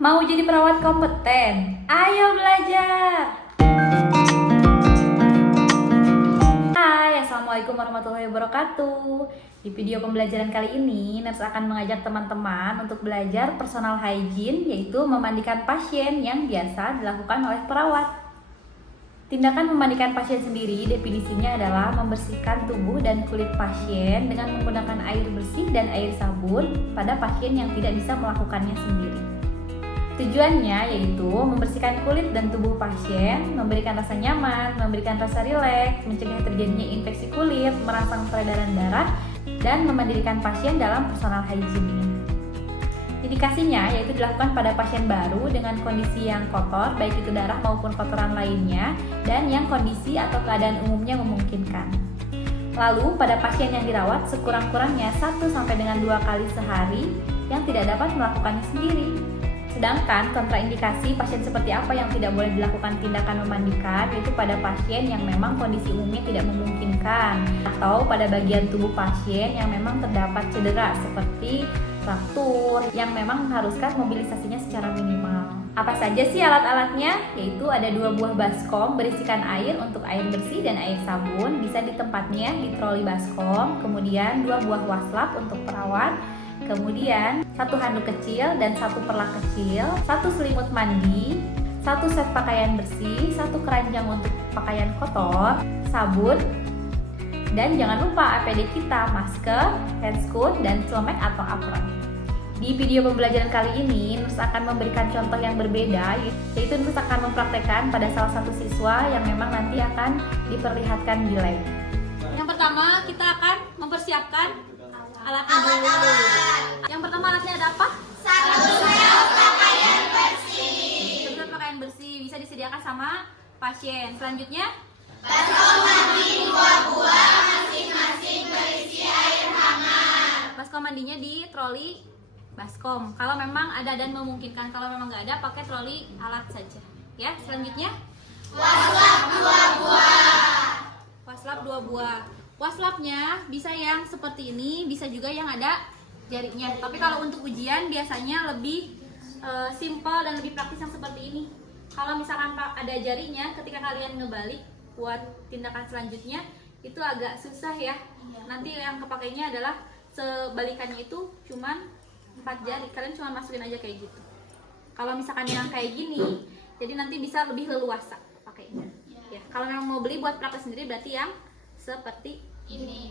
Mau jadi perawat kompeten? Ayo belajar! Hai, Assalamualaikum warahmatullahi wabarakatuh. Di video pembelajaran kali ini, Nurse akan mengajak teman-teman untuk belajar personal hygiene, yaitu memandikan pasien yang biasa dilakukan oleh perawat. Tindakan memandikan pasien sendiri definisinya adalah membersihkan tubuh dan kulit pasien dengan menggunakan air bersih dan air sabun pada pasien yang tidak bisa melakukannya sendiri. Tujuannya yaitu membersihkan kulit dan tubuh pasien, memberikan rasa nyaman, memberikan rasa rileks, mencegah terjadinya infeksi kulit, merangsang peredaran darah, dan memandirikan pasien dalam personal hygiene-nya. Indikasinya yaitu dilakukan pada pasien baru dengan kondisi yang kotor, baik itu darah maupun kotoran lainnya, dan yang kondisi atau keadaan umumnya memungkinkan. Lalu pada pasien yang dirawat sekurang-kurangnya 1 sampai dengan 2 kali sehari yang tidak dapat melakukannya sendiri. Sedangkan kontraindikasi pasien seperti apa yang tidak boleh dilakukan tindakan memandikan itu pada pasien yang memang kondisi umumnya tidak memungkinkan, atau pada bagian tubuh pasien yang memang terdapat cedera seperti fraktur yang memang mengharuskan mobilisasinya secara minimal. Apa saja sih alat-alatnya? Yaitu ada 2 buah baskom berisikan air untuk air bersih dan air sabun, bisa di tempatnya di troli baskom, kemudian 2 buah waslap untuk perawat, kemudian 1 handuk kecil dan 1 perlak kecil, 1 selimut mandi, 1 set pakaian bersih, 1 keranjang untuk pakaian kotor, sabun, dan jangan lupa APD kita, masker, handscoon, dan celemek atau apron. Di video pembelajaran kali ini, Nurse akan memberikan contoh yang berbeda, yaitu Nurse akan mempraktekkan pada salah satu siswa yang memang nanti akan diperlihatkan di lab. Yang pertama, kita akan mempersiapkan alatnya dulu. Yang pertama alatnya ada apa? Satu set pakaian bersih. Satu set pakaian bersih bisa disediakan sama pasien. Selanjutnya, Baskom mandi 2 buah, masing-masing berisi air hangat. baskom mandinya di troli baskom. Kalau memang ada dan memungkinkan, kalau memang nggak ada pakai troli alat saja. Ya, selanjutnya Waslap 2 buah. waslap 2 buah. Waslapnya bisa yang seperti ini, bisa juga yang ada jarinya. Tapi kalau untuk ujian biasanya lebih simpel dan lebih praktis yang seperti ini. Kalau misalkan ada jarinya, ketika kalian ngebalik buat tindakan selanjutnya itu agak susah ya. Nanti yang kepakainya adalah sebalikannya itu cuman 4 jari. Kalian cuma masukin aja kayak gitu. Kalau misalkan yang kayak gini, jadi nanti bisa lebih leluasa pakainya. Ya, kalau memang mau beli buat praktek sendiri berarti yang seperti ini.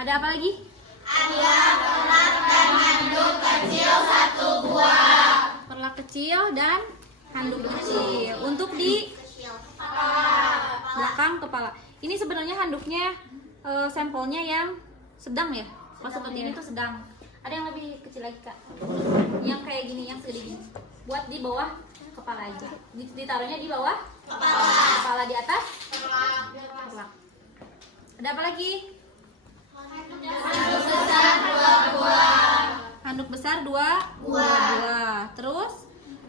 Ada apa lagi? Ada perlak dan handuk kecil 1 buah. Perlak kecil dan handuk kecil untuk di belakang kepala. Ini sebenarnya handuknya sampelnya yang sedang ya. Kalau seperti ini tuh sedang. Ada yang lebih kecil lagi kak. Yang kayak gini, yang segede gini. Buat di bawah kepala aja. Ditaruhnya di bawah kepala, di atas perlak. Ada apa lagi? Handuk besar 2 buah. Handuk besar 2 buah. Terus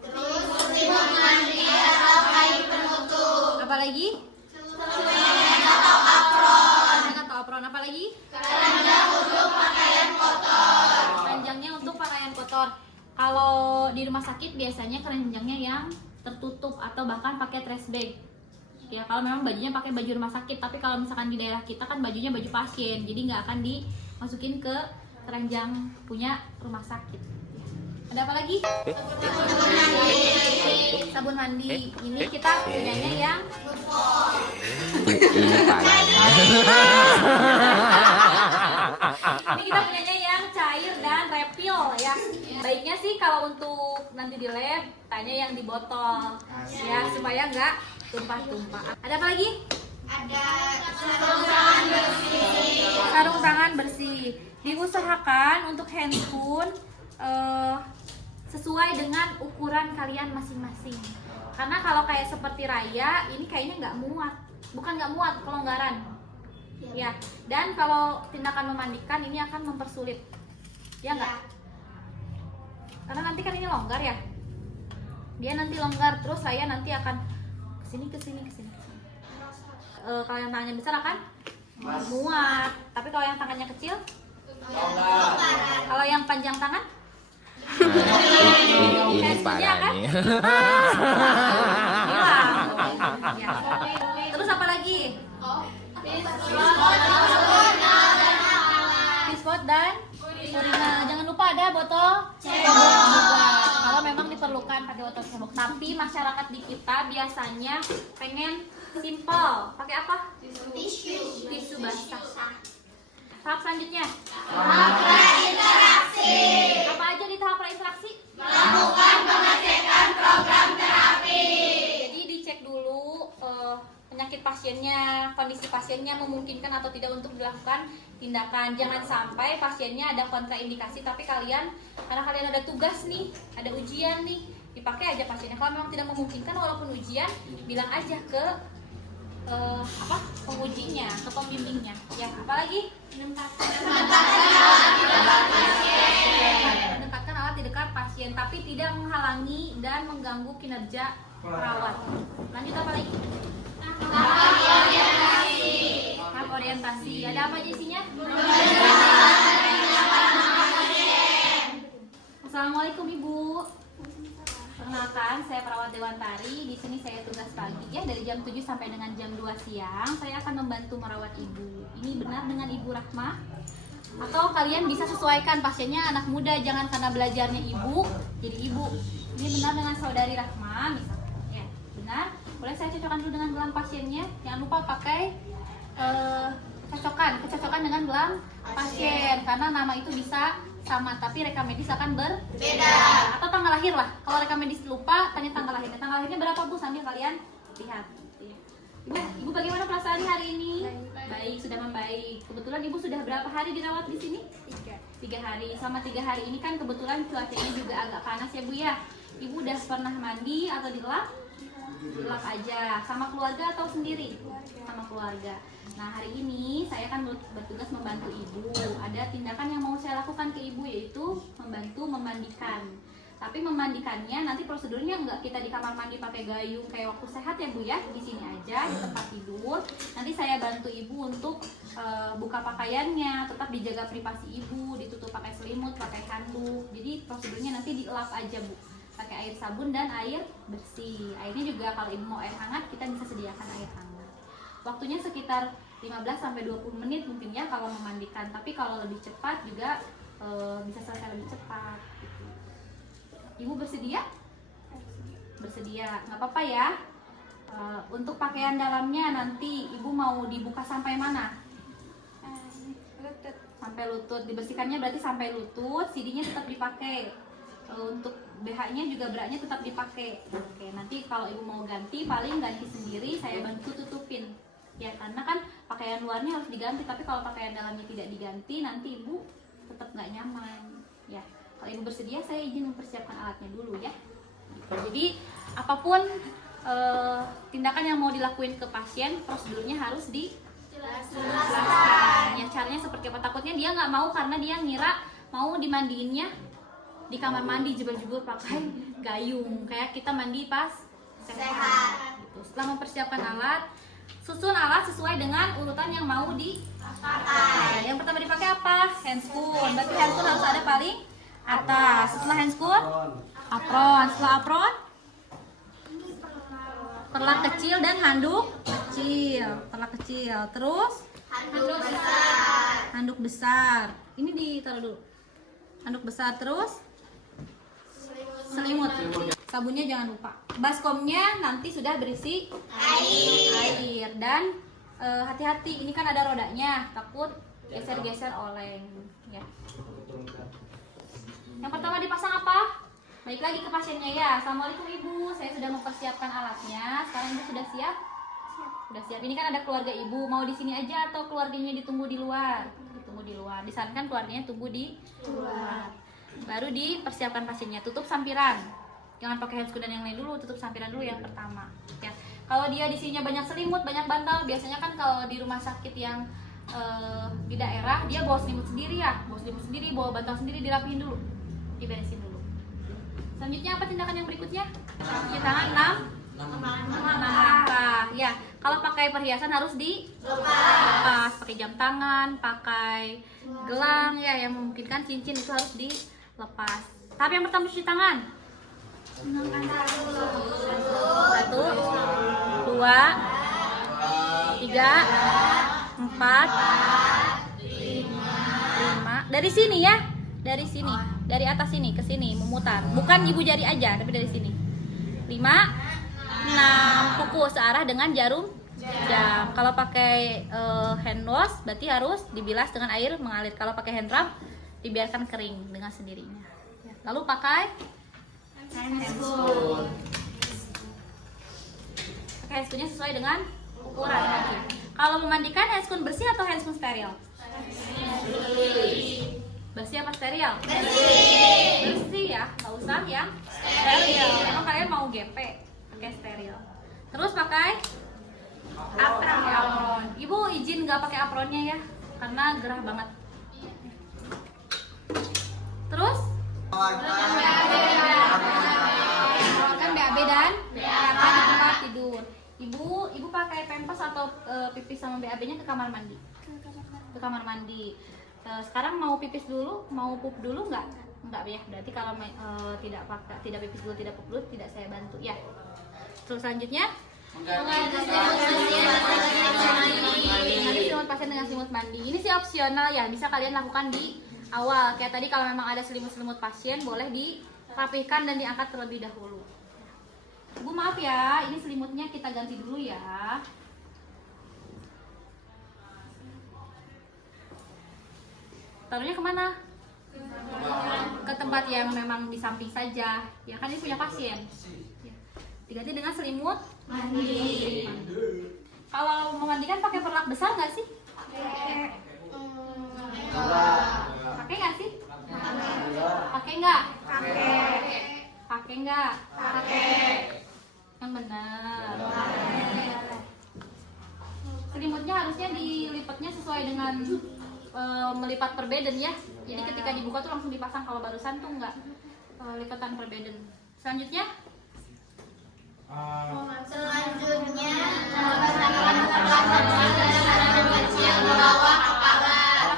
Selimut mandi atau kain penutup. apa lagi? Semen atau apron. Atau apron apa lagi? Keranjang untuk pakaian kotor. Keranjangnya untuk pakaian kotor. Kalau di rumah sakit biasanya keranjangnya yang tertutup atau bahkan pakai trash bag. Ya kalau memang bajunya pakai baju rumah sakit, tapi kalau misalkan di daerah kita kan bajunya baju pasien, jadi nggak akan dimasukin ke keranjang punya rumah sakit. Ada apa lagi? Sabun mandi. Ini kita punyanya yang ini kita punyanya yang cair dan refill ya. Baiknya sih kalau untuk nanti di lab tanya yang di botol ya supaya nggak tumpah-tumpah. Ada apa lagi? Ada sarung tangan bersih. Sarung tangan bersih. Diusahakan untuk handscoon sesuai dengan ukuran kalian masing-masing. Karena kalau kayak seperti Raya ini kayaknya nggak muat. Bukan nggak muat, kelonggaran. Ya. Dan kalau tindakan memandikan ini akan mempersulit. Ya nggak? Karena nanti kan ini longgar ya. Dia nanti longgar terus Raya nanti akan kesini. Kalau yang tangannya besar akan muat, tapi kalau yang tangannya kecil, kalau yang panjang tangan Ini parah kan? nih. Hilang. Ya. Terus apa lagi? Pispot dan urina. Jangan lupa ada botol cebok. Kalau memang diperlukan pakai botol cebok. Tapi masyarakat di kita biasanya pengen simple. Pakai apa? Tisu basah. Tahap selanjutnya. Apa aja di tahap prainteraksi? Melakukan pengecekan program terapi. Jadi dicek dulu penyakit pasiennya, kondisi pasiennya memungkinkan atau tidak untuk dilakukan tindakan. Jangan sampai pasiennya ada kontraindikasi tapi karena kalian ada tugas nih, ada ujian nih, dipakai aja pasiennya. Kalau memang tidak memungkinkan walaupun ujian, bilang aja ke pengujinya, ke pembimbingnya. Ya, apalagi? Mendekatkan alat di dekat pasien, tapi tidak menghalangi dan mengganggu kinerja perawat. Lanjut apa lagi? Tahap orientasi. Ada apa aja isinya? Assalamualaikum Ibu. Perkenalkan, saya perawat Dewantari. Di sini saya tugas pagi ya, dari jam 7 sampai dengan jam 2 siang. Saya akan membantu merawat Ibu. Ini benar dengan Ibu Rahma? Atau kalian bisa sesuaikan pasiennya anak muda, jangan karena belajarnya Ibu jadi Ibu. Ini benar dengan saudari Rahma misalnya. Ya, benar. Boleh saya cocokkan dulu dengan gelang pasiennya. Jangan lupa pakai kecocokan dengan gelang pasien karena nama itu bisa sama tapi rekam medis akan berbeda. Atau tanggal lahir lah. Kalau rekam medis lupa, tanya tanggal lahirnya. Tanggal lahirnya berapa Bu? Sambil kalian lihat. Ibu bagaimana perasaan hari ini? Baik, sudah membaik. Kebetulan Ibu sudah berapa hari dirawat di sini? 3 hari. Sama 3 hari ini kan kebetulan cuacanya juga agak panas ya Bu ya. Ibu udah pernah mandi atau dilap? Dilap aja. Sama keluarga atau sendiri? Sama keluarga. Nah, hari ini saya akan bertugas membantu Ibu. Ada tindakan yang mau saya lakukan ke Ibu, yaitu membantu memandikan. Tapi memandikannya nanti prosedurnya nggak kita di kamar mandi pakai gayung kayak waktu sehat ya Bu ya. Di sini aja di tempat tidur. Nanti saya bantu Ibu untuk buka pakaiannya, tetap dijaga privasi Ibu, ditutup pakai selimut, pakai handuk. Jadi prosedurnya nanti dielap aja Bu, pakai air sabun dan air bersih. Airnya juga kalau Ibu mau air hangat, kita bisa sediakan air hangat. Waktunya sekitar 15-20 menit mungkin ya kalau memandikan. Tapi kalau lebih cepat juga bisa selesai lebih cepat gitu. Ibu bersedia? Bersedia, nggak apa-apa ya. Untuk pakaian dalamnya nanti Ibu mau dibuka sampai mana? Lutut. Sampai lutut. Dibersihkannya berarti sampai lutut. CD-nya tetap dipakai. Untuk BH-nya juga bra-nya tetap dipakai. Oke, nanti kalau Ibu mau ganti, paling ganti sendiri, saya bantu tutupin. Ya, karena kan pakaian luarnya harus diganti, tapi kalau pakaian dalamnya tidak diganti, nanti Ibu tetap nggak nyaman. Ya, kalau Ibu bersedia, saya izin mempersiapkan alatnya dulu ya. Jadi apapun tindakan yang mau dilakuin ke pasien, prosedurnya harus dijelaskan. Ya, caranya seperti apa? Takutnya dia nggak mau karena dia ngira mau dimandiinnya di kamar mandi jebur-jebur pakai gayung, kayak kita mandi pas sehat. Gitu. Setelah mempersiapkan alat, susun alat sesuai dengan urutan yang mau dipakai. Yang pertama dipakai apa? Handscoon. Berarti handscoon harus ada paling atas. Setelah handscoon, apron. Setelah apron, perlak kecil dan handuk kecil. Perlak kecil. Terus handuk besar. Ini ditaruh dulu. Handuk besar, terus selimut. Sabunnya jangan lupa. Baskomnya nanti sudah berisi air. Dan hati-hati, ini kan ada rodanya, takut geser-geser oleng ya. Yang pertama dipasang apa? Balik lagi ke pasiennya ya. Assalamualaikum Ibu, saya sudah mempersiapkan alatnya. Sekarang Ibu sudah siap? Sudah siap. Ini kan ada keluarga Ibu, mau di sini aja atau keluarganya ditunggu di luar? Ditunggu di luar. Disarankan keluarganya tunggu di luar. Baru dipersiapkan pasiennya. Tutup sampiran. Jangan pakai handscoon dan yang lain dulu, tutup sampiran dulu yang pertama. Ya. Kalau dia di sininya banyak selimut, banyak bantal, biasanya kan kalau di rumah sakit yang di daerah dia bawa selimut sendiri ya, bawa selimut sendiri, bawa bantal sendiri, dirapihin dulu, diberesin dulu. Selanjutnya apa tindakan yang berikutnya? Cuci tangan 6 langkah. Ya, kalau pakai perhiasan harus dilepas, pakai jam tangan, pakai gelang ya yang memungkinkan cincin itu harus dilepas. Tahap yang pertama cuci tangan. 1, 2, 3, 4, 5. Dari sini ya. Dari sini. Dari atas sini ke sini memutar. Bukan ibu jari aja, tapi dari sini. 5, 6. Kuku searah dengan jarum jam. Kalau pakai hand wash berarti harus dibilas dengan air mengalir. Kalau pakai hand rub dibiarkan kering dengan sendirinya. Lalu pakai handscoon. Pakai handscoonnya sesuai dengan ukuran kaki. Kalau memandikan handscoon bersih atau handscoon steril? Bersih apa steril? Bersih ya, nggak usah yang steril. Emang kalian mau GP pakai steril. Terus pakai apron. Ibu izin nggak pakai apronnya ya, karena gerah banget. Terus kan BAB dan BAB di tempat tidur. Ibu pakai pampers atau pipis sama BAB-nya ke kamar mandi. Ke kamar mandi. Sekarang mau pipis dulu, mau pup dulu nggak? Nggak ya. Berarti kalau tidak pipis dulu, tidak pup dulu, tidak saya bantu ya. Terus selanjutnya nanti selimut pasien dengan selimut mandi. Ini sih opsional ya, bisa kalian lakukan di awal. Kayak tadi kalau memang ada selimut-selimut pasien boleh dirapihkan dan diangkat terlebih dahulu. Bu maaf ya, ini selimutnya kita ganti dulu ya. Taruhnya kemana? Ke tempat yang memang di samping saja. Ya kan ini punya pasien. Diganti dengan selimut mandi. Kalau memandikan pakai perlak besar nggak sih? Pakai nggak sih? Pakai nggak? Pakai nggak? Yang benar. Selimutnya harusnya dilipatnya sesuai dengan melipat per badan ya. Jadi ketika dibuka tuh langsung dipasang. Kalau barusan tuh nggak lipatan per badan. Selanjutnya alat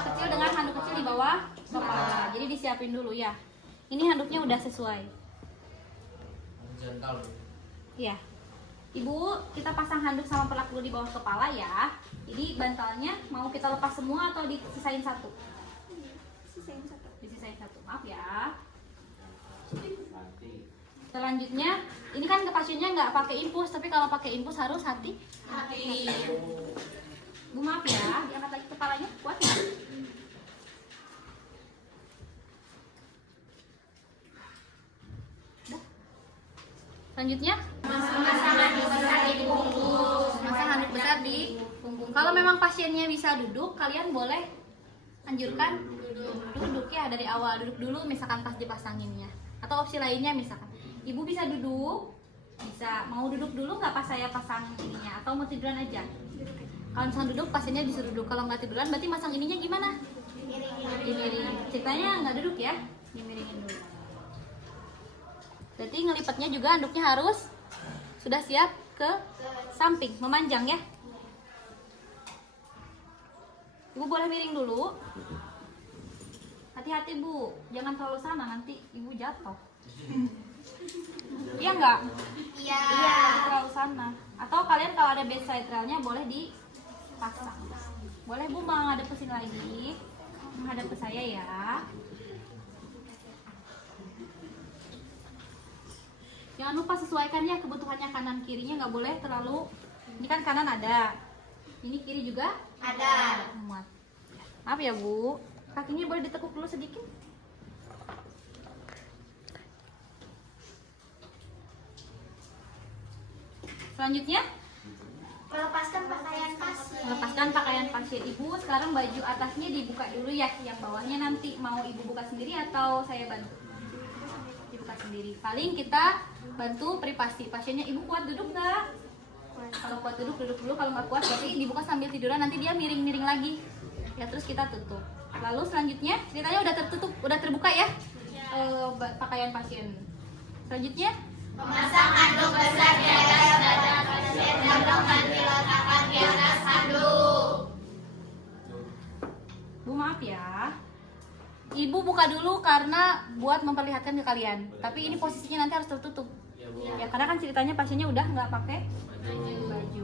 kecil dengan handuk kecil di bawah kepala. Jadi disiapin dulu ya. Ini handuknya udah sesuai. Ya. Ibu, kita pasang handuk sama perlak dulu di bawah kepala ya. Jadi bantalnya mau kita lepas semua atau disisain satu? Disisain satu. Maaf ya. Selanjutnya, ini kan ke pasiennya nggak pakai infus, tapi kalau pakai infus harus hati. Bu maaf ya, diangkat lagi kepalanya, kuat ya? Selanjutnya, masang handuk besar di punggung. Kalau memang pasiennya bisa duduk, kalian boleh anjurkan duduk ya dari awal. Duduk dulu, misalkan pas dipasanginnya. Atau opsi lainnya misalkan, ibu bisa duduk, bisa mau duduk dulu nggak pas saya pasang ininya, atau mau tiduran aja. Kalau misalkan duduk, pasiennya bisa duduk. Kalau nggak tiduran, berarti masang ininya gimana? Dimiring. Ceritanya nggak duduk ya, dimiringin dulu. Berarti ngelipatnya juga handuknya harus sudah siap ke samping, memanjang ya. Ibu boleh miring dulu. Hati-hati Bu, jangan terlalu sana, nanti ibu jatuh. Iya nggak? Iya. Terlalu sana. Atau kalian kalau ada bedside railnya boleh dipasang. Boleh Bu menghadap ke sini lagi, menghadap ke saya ya. Jangan lupa sesuaikan ya kebutuhannya kanan kirinya, nggak boleh terlalu. Ini kan kanan ada, ini kiri juga ada. Muat. Maaf ya Bu, kakinya boleh ditekuk dulu sedikit. Selanjutnya Melepaskan pakaian pasien. melepaskan pakaian pasien. Ibu sekarang baju atasnya dibuka dulu ya, yang bawahnya nanti mau ibu buka sendiri atau saya bantu? Dibuka sendiri. Paling kita bantu privasi pasiennya. Ibu kuat duduk nggak? Kalau kuat duduk dulu. Kalau nggak kuat berarti dibuka sambil tiduran, nanti dia miring-miring lagi. Ya terus kita tutup. Lalu selanjutnya ceritanya udah tertutup, udah terbuka ya pakaian pasien. Selanjutnya Memasang handuk besar di atas dada pasien dan tangan diletakkan di atas handuk. Bu maaf ya, Ibu buka dulu karena buat memperlihatkan ke kalian. Tapi ini posisinya nanti harus tertutup. Ya karena kan ceritanya pasiennya udah nggak pakai baju.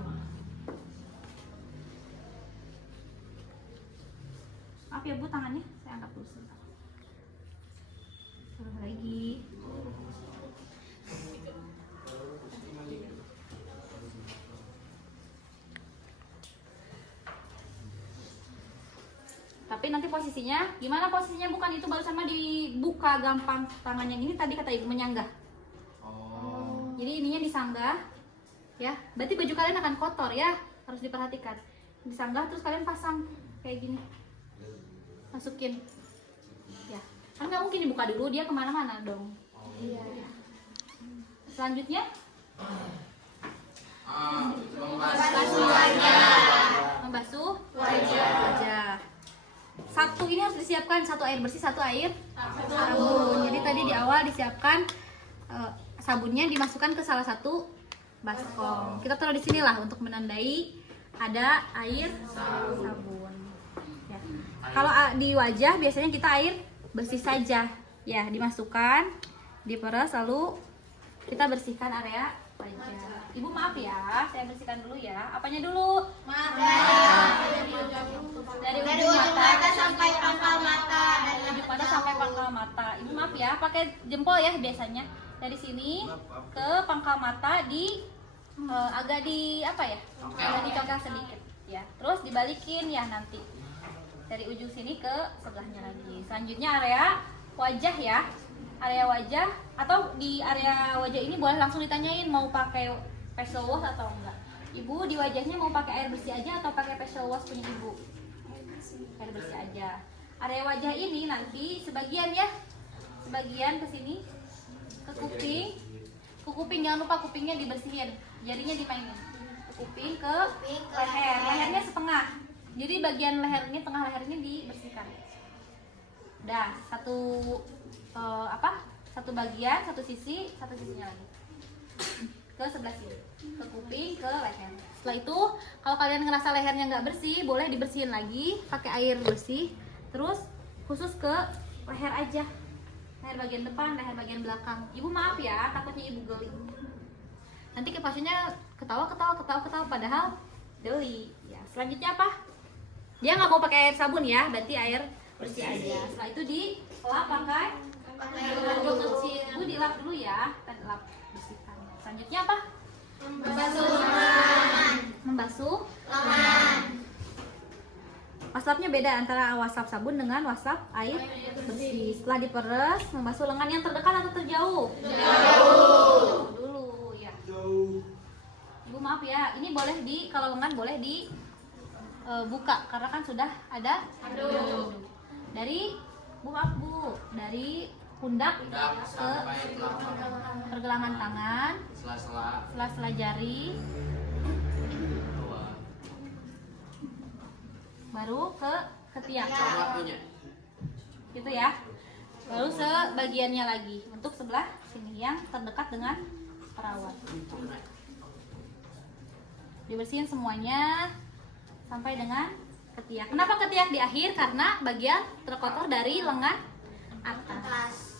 Maaf ya Bu, tangannya saya angkat dulu sebentar. Taruh lagi. Tapi nanti posisinya, gimana posisinya? Bukan itu baru sama dibuka gampang tangannya ini tadi kata ibu menyanggah. Jadi ininya disanggah, ya. Berarti baju kalian akan kotor ya, harus diperhatikan. Disanggah terus kalian pasang kayak gini, masukin. Ya, kan nggak mungkin dibuka dulu, dia kemana-mana dong. Iya. Selanjutnya, membasuh wajah. Satu ini harus disiapkan, satu air bersih, satu air sabun. Jadi tadi di awal disiapkan sabunnya dimasukkan ke salah satu baskom. Kita taruh di sini lah untuk menandai ada air sabun. Ya. Kalau di wajah biasanya kita air bersih saja, ya dimasukkan, diperas lalu kita bersihkan area wajah. Ibu maaf ya, saya bersihkan dulu ya. Apanya dulu? Dari ujung mata sampai pangkal mata. Dari ujung mata sampai pangkal mata. Ibu maaf ya, pakai jempol ya biasanya. Dari sini ke pangkal mata agak di apa ya? Agak dicongkel sedikit ya. Terus dibalikin ya nanti. Dari ujung sini ke sebelahnya lagi. Selanjutnya area wajah ya. Area wajah atau di area wajah ini boleh langsung ditanyain mau pakai facial wash atau enggak. Ibu di wajahnya mau pakai air bersih aja atau pakai facial wash punya ibu? Air bersih aja. Area wajah ini nanti sebagian ya, sebagian ke sini, ke kuping jangan lupa kupingnya dibersihin, jarinya dimainin. Ke kuping, ke leher, lehernya setengah. Jadi bagian leher ini, tengah leher ini dibersihkan. Udah satu bagian, satu sisinya lagi. Ke sebelah sini, ke kuping, ke leher. Setelah itu kalau kalian ngerasa lehernya nggak bersih, boleh dibersihin lagi pakai air bersih. Terus khusus ke leher aja, leher bagian depan, leher bagian belakang. Ibu maaf ya, takutnya ibu geli. Nanti ke pasiennya ketawa padahal geli. Ya, selanjutnya apa? Dia nggak mau pakai air sabun ya, berarti air bersih aja. Setelah itu dilap pakai air kecil. Ibu dilap dulu ya, kita lap bersihkan. Selanjutnya apa? Membasuh lengan. Wasapnya beda antara wasap sabun dengan wasap air bersih. Setelah diperes, membasuh lengan yang terdekat atau terjauh? Jauh dulu ya. Ibu maaf ya, ini boleh kalau lengan boleh buka karena kan sudah ada dari dari pundak ke pergelangan tangan, sela-sela jari, baru ke ketiak, gitu ya. Baru sebagiannya lagi untuk sebelah sini yang terdekat dengan perawat. Dibersihin semuanya sampai dengan ketiak. Kenapa ketiak di akhir? Karena bagian terkotor dari lengan atas.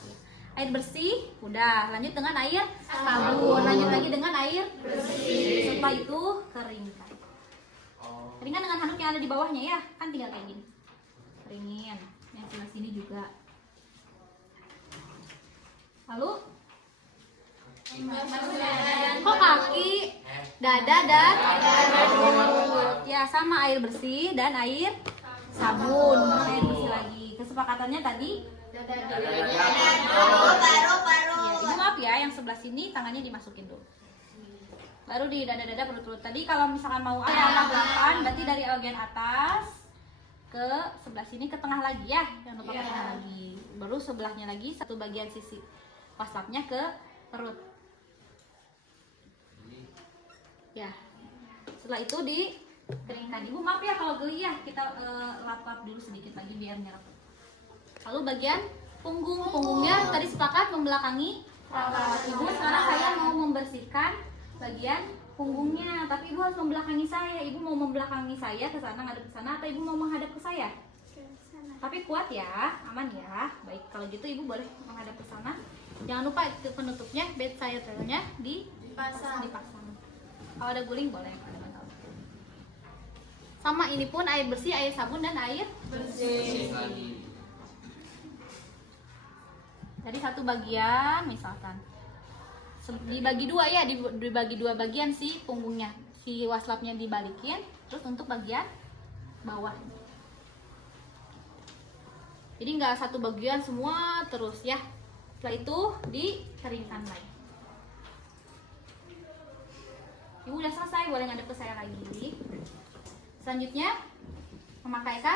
Air bersih, udah. Lanjut dengan air sabun. Lanjut lagi dengan air bersih. Setelah itu keringkan. Keringkan dengan handuk yang ada di bawahnya ya. Kan tinggal kayak gini. Keringin. Yang sebelah sini juga. Lalu kok kaki, dada dan perut. Ya sama air bersih dan air sabun. Air bersih lagi. Kesepakatannya tadi Paru. ya, ibu maaf ya, yang sebelah sini tangannya dimasukin dulu. Baru di dada-dada perut-perut. Tadi kalau misalkan mau lap-lapan, berarti dari bagian atas ke sebelah sini ke tengah lagi ya, jangan lupa ke tengah lagi. Baru sebelahnya lagi satu bagian sisi wasapnya ke perut. Ya. Setelah itu dikeringkan. Ibu maaf ya kalau geli ya, kita lap-lap dulu sedikit lagi biar nyerap. Lalu bagian punggungnya tadi sepakat membelakangi perawat. Ibu sekarang saya mau membersihkan bagian punggungnya, tapi ibu harus membelakangi saya. Ibu mau membelakangi saya ke sana, ngadep ke sana, atau ibu mau menghadap ke saya? Tapi kuat ya, aman ya. Baik, kalau gitu ibu boleh menghadap ke sana. Jangan lupa itu penutupnya, bed side-nya dipasang. Kalau ada guling boleh. Sama ini pun air bersih, air sabun dan air bersih. Jadi satu bagian misalkan dibagi dua ya, dibagi dua bagian si punggungnya, si waslapnya dibalikin, terus untuk bagian bawah. Jadi nggak satu bagian semua terus ya. Setelah itu dikeringkan lagi. Ibu udah selesai, boleh ngadep ke saya lagi. Selanjutnya memakaikan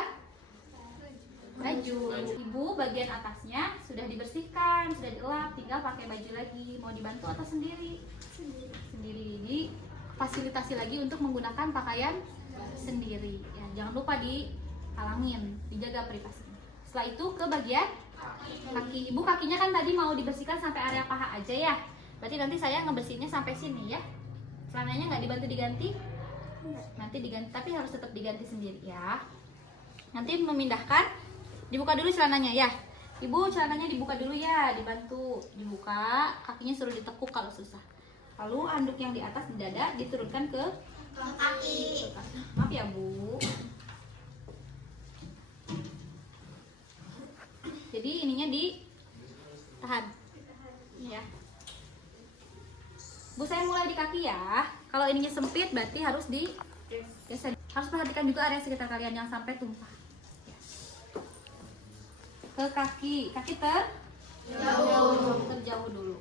baju. Ibu bagian atasnya sudah dibersihkan, sudah dielap, tinggal pakai baju lagi. Mau dibantu atau sendiri? Sendiri. Difasilitasi lagi untuk menggunakan pakaian sendiri. Ya, jangan lupa dihalangin, dijaga privasinya. Setelah itu ke bagian kaki. Ibu kakinya kan tadi mau dibersihkan sampai area paha aja ya. Berarti nanti saya ngebersihinnya sampai sini ya. Celananya nggak dibantu diganti? Nanti diganti, tapi harus tetap diganti sendiri ya. Nanti memindahkan, dibuka dulu celananya ya. Ibu celananya dibuka dulu ya, dibantu dibuka, kakinya suruh ditekuk kalau susah. Lalu handuk yang di atas di dada diturunkan ke kaki. Maaf ya Bu. Jadi ininya ditahan ya. Bu, saya mulai di kaki ya. Kalau ininya sempit berarti harus geser. Harus perhatikan juga area sekitar kalian yang sampai tumpah. Ke kaki terjauh dulu.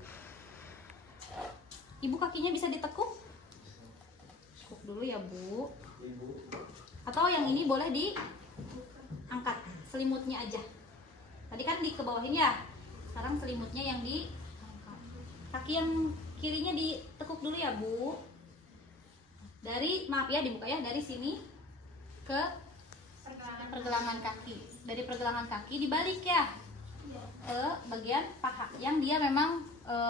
Ibu kakinya bisa ditekuk? Tekuk dulu ya Bu. Atau yang ini boleh diangkat, selimutnya aja. Tadi kan ke bawahin ya. Sekarang selimutnya yang diangkat. Kaki yang kirinya ditekuk dulu ya Bu. Maaf ya, dibuka ya, dari sini ke pergelangan kaki. Dari pergelangan kaki dibalik ya ke bagian paha yang dia memang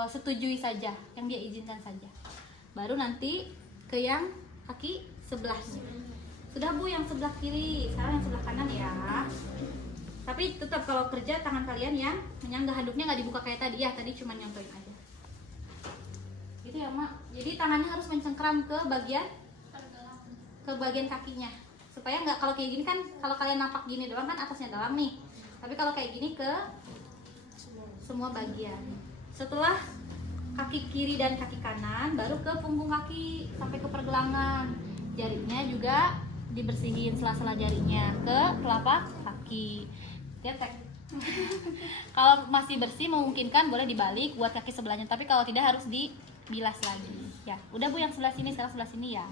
setujui saja, yang dia izinkan saja. Baru nanti ke yang kaki sebelahnya. Sudah Bu, yang sebelah kiri, sekarang yang sebelah kanan ya. Tapi tetap kalau kerja tangan kalian yang menyangga, handuknya nggak dibuka kayak tadi ya, tadi cuma nyontoin aja. Gitu ya Mak. Jadi tangannya harus mencengkram ke bagian kakinya, supaya nggak, kalau kayak gini kan, kalau kalian napak gini doang kan atasnya dalam nih, tapi kalau kayak gini ke semua bagian. Setelah kaki kiri dan kaki kanan, baru ke punggung kaki sampai ke pergelangan. Jarinya juga dibersihin, sela-sela jarinya ke telapak kaki. Getek. Kalau masih bersih memungkinkan boleh dibalik buat kaki sebelahnya, tapi kalau tidak harus dibilas lagi. Ya, udah Bu, yang sebelah sini, sekarang sebelah sini ya.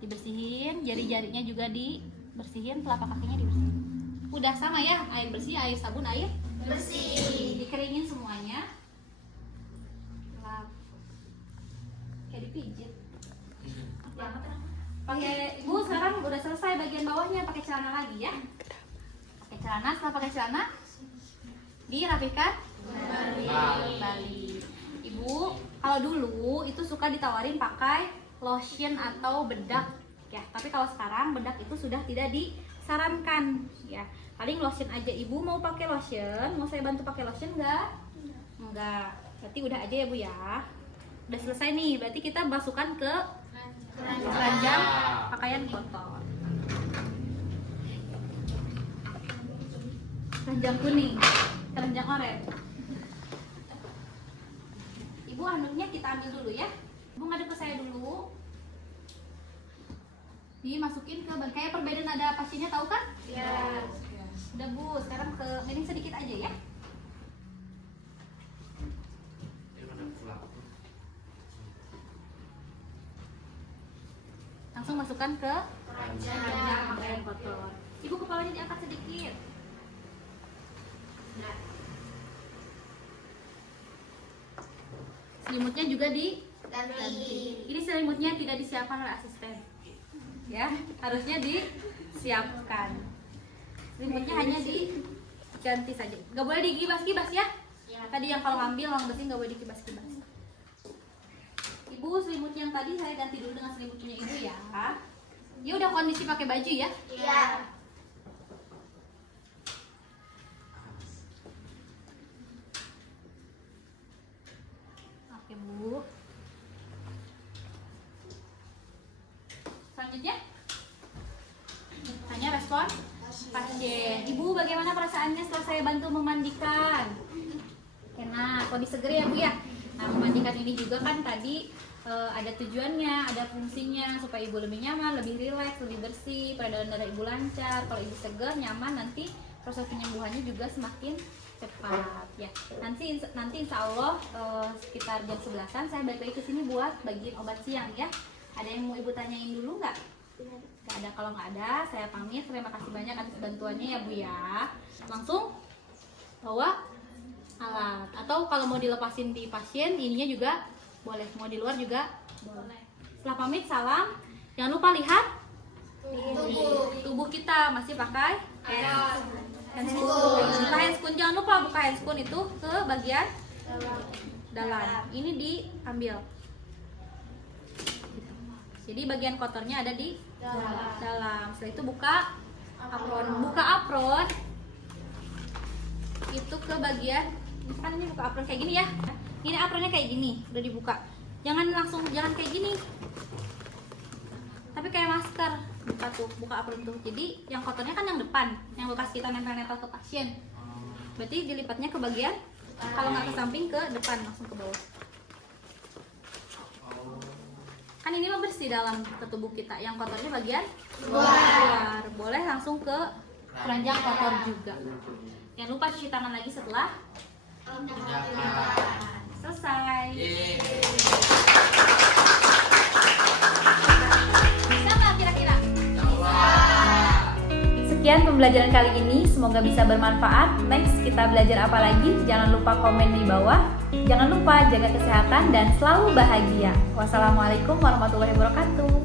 Dibersihin, jari-jarinya juga dibersihin, telapak kakinya dibersihin. Udah sama ya, air bersih, air sabun, air bersih. Dikeringin semuanya. Lap. Kayak dipijit. Ya, pakai Ibu sekarang udah selesai bagian bawahnya, pakai celana lagi ya. Pakai celana, setelah pakai celana dirapikan kembali. Ibu, kalau dulu itu suka ditawarin pakai lotion atau bedak ya, tapi kalau sekarang bedak itu sudah tidak disarankan ya. Paling lotion aja. Ibu mau pakai lotion, mau saya bantu pakai lotion enggak? Berarti udah aja ya Bu ya. Udah selesai nih, berarti kita masukkan ke keranjang pakaian kotor. Keranjang kuning, keranjang oranye. Ibu, handuknya kita ambil dulu ya. Ibu ngadep ke saya dulu. Dimasukin ke kayak perbedaan ada pasiennya, tahu kan? Iya. Udah Bu, sekarang ke miring sedikit aja ya. Langsung masukkan ke keranjang pakaian kotor. Ibu, kepalanya diangkat sedikit. Nah. Selimutnya juga diganti. Ini selimutnya tidak disiapkan oleh asisten. Ya, harusnya disiapkan. Selimutnya hanya diganti saja. Gak boleh digibas-gibas ya. Tadi yang kalau ngambil orang bersih gak boleh digibas-gibas. Ibu, selimut yang tadi saya ganti dulu dengan selimutnya Ibu ya. Dia udah kondisi pakai baju ya? Iya. Selanjutnya tanya respon pasien. Ibu, bagaimana perasaannya setelah saya bantu memandikan? Enak, kok diseger ya Bu ya? Nah, memandikan ini juga kan tadi ada tujuannya, ada fungsinya supaya ibu lebih nyaman, lebih rileks, lebih bersih, peredaran darah ibu lancar. Kalau ibu segar, nyaman, nanti proses penyembuhannya juga semakin cepat ya. Nanti insya Allah sekitar jam 11-an saya balik lagi ke sini buat bagiin obat siang ya. Ada yang mau ibu tanyain dulu nggak? Nggak ada. Kalau nggak ada, saya pamit. Terima kasih banyak atas bantuannya ya Bu ya. Langsung bawa alat, atau kalau mau dilepasin di pasien ininya juga boleh, mau di luar juga boleh. Setelah pamit salam, jangan lupa lihat tubuh kita masih pakai handscoon. Buka handscoon, jangan lupa buka handscoon itu ke bagian dalam. Ini diambil. Jadi bagian kotornya ada di dalam. Setelah itu buka apron. Buka apron itu ke bagian, kan ini buka apron kayak gini ya. Ini apronnya kayak gini, udah dibuka. Jangan kayak gini. Tapi kayak masker. Buka apron tuh. Jadi yang kotornya kan yang depan, yang bekas kita nempel-nempel ke pasien. Berarti dilipatnya ke bagian, kalau nggak ke samping ke depan, langsung ke bawah. Kan ini mah bersih dalam ke tubuh kita. Yang kotornya bagian luar. Boleh langsung ke keranjang kotor juga. Jangan lupa cuci tangan lagi setelah selesai. Bisa nggak kira-kira? Sekian pembelajaran kali ini, semoga bisa bermanfaat. Next kita belajar apa lagi? Jangan lupa komen di bawah. Jangan lupa jaga kesehatan dan selalu bahagia. Wassalamualaikum warahmatullahi wabarakatuh.